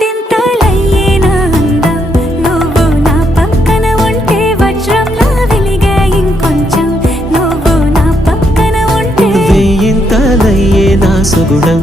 వందింతలయ్యేనా అందం నువ్వు నా పక్కన ఉంటే వజ్రంలా వెలిగే ఇంకొంచెం నువ్వు నా పక్కన ఉంటే వేయింతలయ్యేనా సుగుణం